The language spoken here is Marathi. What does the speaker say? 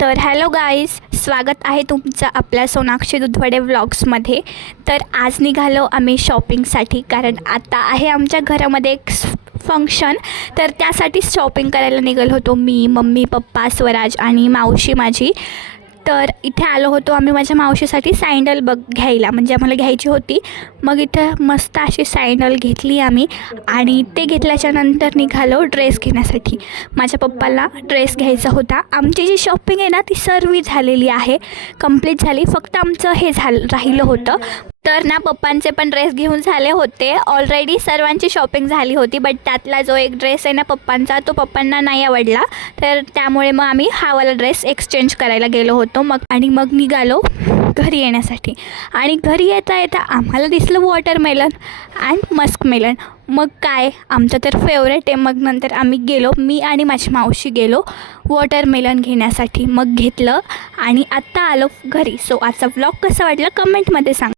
तर हॅलो गाईज, स्वागत आहे तुमचं आपल्या सोनाक्षी दुधवडे व्लॉग्समध्ये. तर आज निघालो आम्ही शॉपिंगसाठी, कारण आता आहे आमच्या घरामध्ये एक फंक्शन. तर त्यासाठीच शॉपिंग करायला निघालो होतो मी, मम्मी, पप्पा, स्वराज आणि मावशी माझी. तर इथे आलो होतो आम्ही माझ्या मावशीसाठी सँडल घ्यायला, म्हणजे आम्हाला घ्यायची होती. मग इथं मस्त अशी सँडल घेतली आम्ही आणि ते घेतल्याच्या नंतर निघालो ड्रेस घेण्यासाठी. माझ्या पप्पाला ड्रेस घ्यायचा होता. आमची जी शॉपिंग आहे ना ती सर्व झालेली आहे, कंप्लीट झाली. फक्त आमचं हे राहिलं होतं. तर ना पप्पांचे पण ड्रेस घेऊन झाले होते ऑलरेडी, सर्वांची शॉपिंग झाली होती. बट त्यातला जो एक ड्रेस आहे ना पप्पांचा, तो पप्पांना नाही आवडला. तर त्यामुळे मग आम्ही हा वाला ड्रेस एक्सचेंज करायला गेलो होतो. मग निघालो घरी येण्यासाठी. आणि घरी येता येता आम्हाला दिसलं वॉटरमेलन अँड मस्कमेलन. मग काय, आमचं तर फेवरेट आहे. मग नंतर आम्ही गेलो, मी आणि माझी मावशी गेलो वॉटरमेलन घेण्यासाठी. मग घेतलं आणि आत्ता आलो घरी. सो आजचा व्लॉग कसा वाटला कमेंटमध्ये सांग.